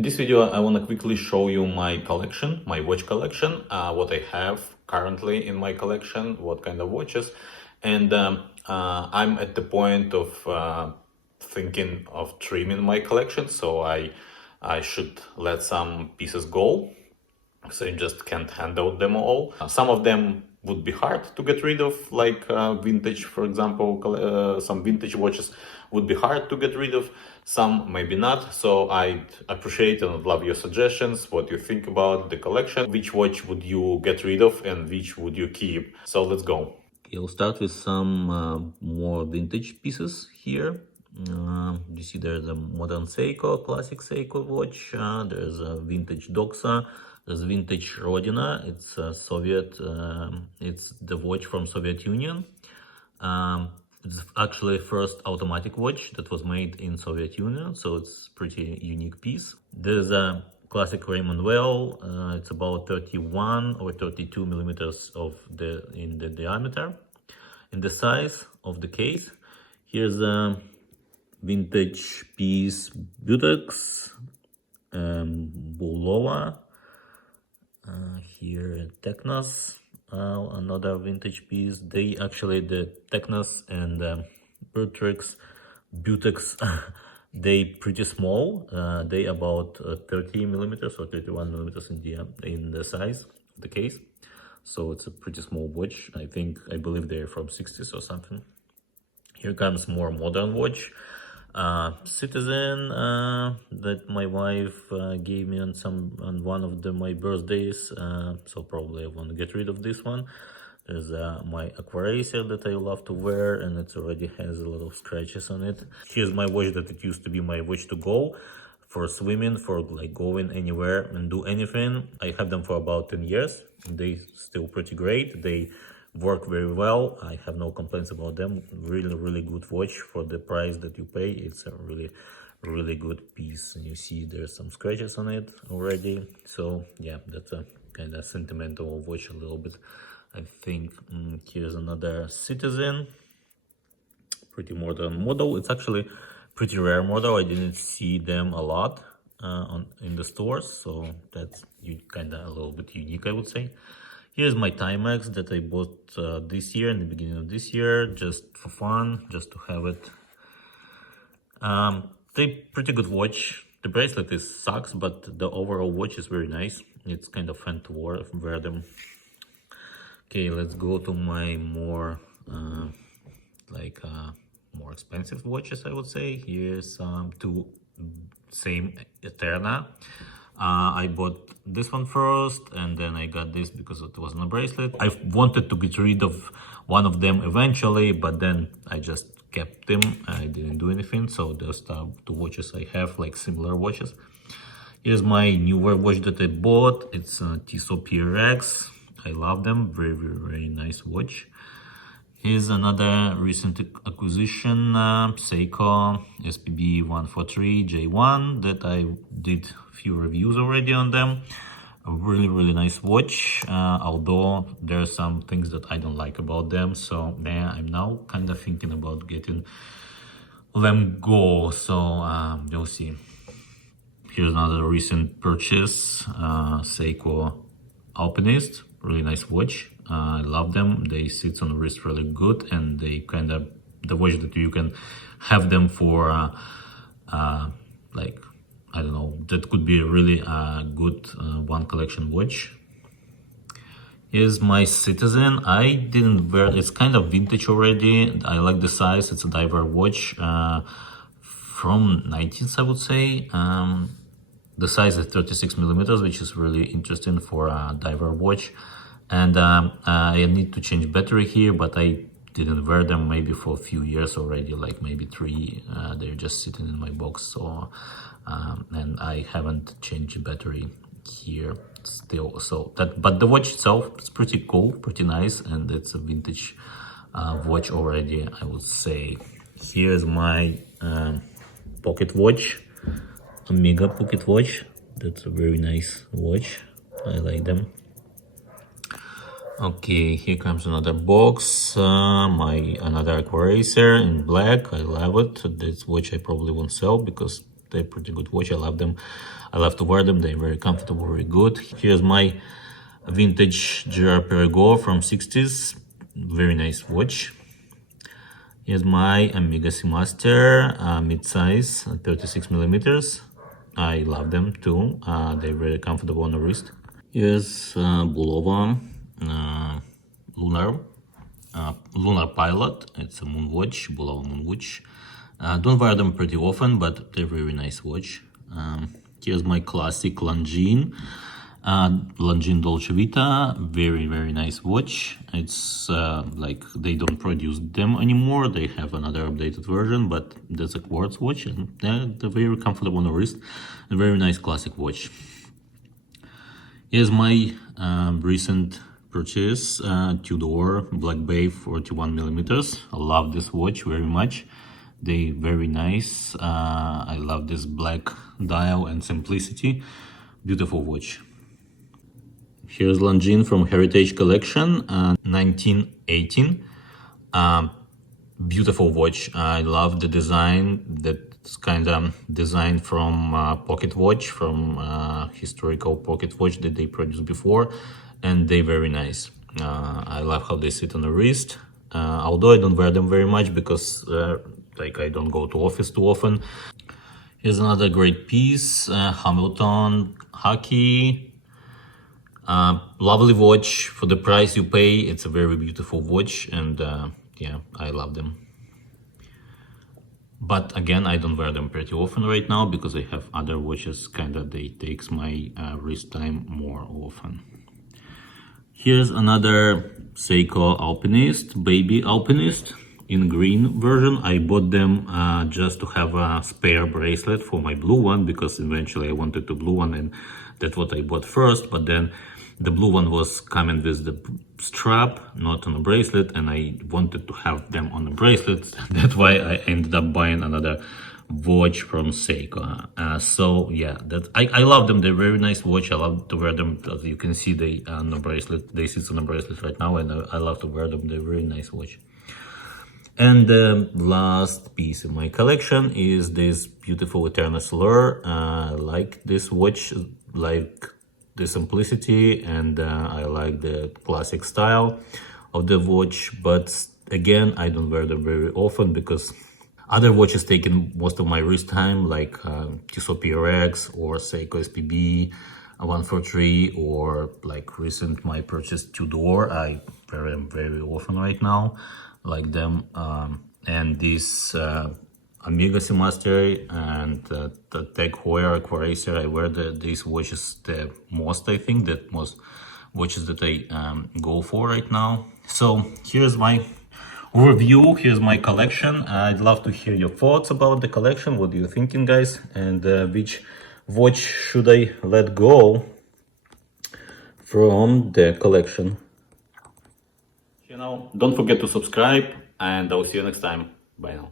In this video, I want to quickly show you my collection, my watch collection, what I have currently in my collection, what kind of watches. And I'm at the point of thinking of trimming my collection, so I should let some pieces go, so I just can't handle them all. Some of them would be hard to get rid of, like vintage, for example. Some vintage watches would be hard to get rid of, some maybe not. So I'd appreciate and love your suggestions, what you think about the collection, which watch would you get rid of and which would you keep. So let's go. Okay, I'll start with some more vintage pieces here. You see there's a modern Seiko, classic Seiko watch, there's a vintage Doxa, there's vintage Rodina. It's Soviet, it's the watch from Soviet Union. It's actually first automatic watch that was made in Soviet Union, so it's pretty unique piece. There's a classic Raymond Well. It's about 31 or 32 millimeters in the diameter. In the size of the case, here's a vintage piece Butex, Bulova. Here Technos, another vintage piece. The Technos and Butex, they pretty small. They about 30 millimeters or 31 millimeters in the size of the case. So it's a pretty small watch. I believe they're from 60s or something. Here comes more modern watch. Citizen that my wife gave me on one of my birthdays, so probably I want to get rid of this one. There's my Aquaracer that I love to wear, and it already has a lot of scratches on it. Here's my watch that it used to be my watch to go for swimming, for like going anywhere and do anything. I have them for about 10 years. They still pretty great. They work very well. I have no complaints about them. Really good watch for the price that you pay. It's a really good piece, and you see there's some scratches on it already. So yeah, that's a kind of sentimental watch a little bit, I think. Here's another Citizen, pretty modern model. It's actually pretty rare model. I didn't see them a lot in the stores, so that's kind of a little bit unique, I would say. Here's my Timex that I bought this year, in the beginning of this year, just for fun, just to have it. They pretty good watch. The bracelet sucks, but the overall watch is very nice. It's kind of fun to wear them. Okay, let's go to my more more expensive watches, I would say. Here's two same Eterna. I bought this one first, and then I got this because it wasn't a bracelet. I wanted to get rid of one of them eventually, but then I just kept them. I didn't do anything, so there's two watches I have, like similar watches. Here's my newer watch that I bought. It's a Tissot PRX. I love them. Very nice watch. Here's another recent acquisition, Seiko Spb 143J1 that I did a few reviews already on them. A really nice watch, although there are some things that I don't like about them. So yeah, I'm now kind of thinking about getting them go. So you'll see. Here's another recent purchase, Seiko Alpinist. Really nice watch. I love them. They sit on the wrist really good, and they kind of the watch that you can have them for like, I don't know, that could be a really good one collection watch. Here's my Citizen. I didn't wear, it's kind of vintage already. I like the size. It's a diver watch from 19th, I would say. The size is 36 millimeters, which is really interesting for a diver watch. And I need to change battery here, but I didn't wear them maybe for a few years already, like maybe 3. They're just sitting in my box, so and I haven't changed battery here still. So that, but the watch itself is pretty cool, pretty nice, and it's a vintage watch already, I would say. Here's my pocket watch, Omega pocket watch. That's a very nice watch. I like them. Okay, here comes another box, another Aquaracer in black. I love it. This watch I probably won't sell because They're pretty good watch. I love them. I love to wear them. They're very comfortable, very good. Here's my vintage Girard-Perragaux from 60s. Very nice watch. Here's my Omega Seamaster mid-size 36 millimeters. I love them too. They're very comfortable on the wrist. Here's Bulova Lunar Pilot. It's a moon watch, Bulova moon watch. Don't wear them pretty often, but they're very nice watch. Here's my classic Longines Dolce Vita. Very, very nice watch. It's like they don't produce them anymore. They have another updated version, but that's a quartz watch, and they're very comfortable on the wrist. A very nice classic watch. Here's my recent purchase, Tudor Black Bay 41 millimeters. I love this watch very much. They very nice. I love this black dial and simplicity. Beautiful watch. Here's Longines from Heritage Collection, 1918. Beautiful watch. I love the design. That's kind of designed from pocket watch, from historical pocket watch that they produced before, and they very nice. I love how they sit on the wrist. Although I don't wear them very much because like I don't go to office too often. Here's another great piece, Hamilton Hockey. Lovely watch for the price you pay. It's a very beautiful watch, and yeah, I love them. But again, I don't wear them pretty often right now because I have other watches they takes my wrist time more often. Here's another Seiko Alpinist, baby Alpinist in green version. I bought them just to have a spare bracelet for my blue one, because eventually I wanted the blue one, and that's what I bought first. But then the blue one was coming with the strap, not on a bracelet, and I wanted to have them on a bracelet. That's why I ended up buying another watch from Seiko. So yeah, I love them. They're very nice watch. I love to wear them. As you can see, they on the bracelet. They sit on the bracelet right now, and I love to wear them. They're very nice watch. And the last piece in my collection is this beautiful Eterna Solar. I like this watch, like the simplicity, and I like the classic style of the watch. But again, I don't wear them very often because other watches taking most of my wrist time, like Tissot PRX or Seiko Spb 143, or like recent my purchase Tudor. I wear them very often right now, like them. And this Omega Seamaster and the Heuer Aquaracer. I wear these watches the most, I think, that most watches that I go for right now. So here's my review, here's my collection. I'd love to hear your thoughts about the collection. What are you thinking, guys? And which watch should I let go from the collection? Don't forget to subscribe, and I'll see you next time. Bye now.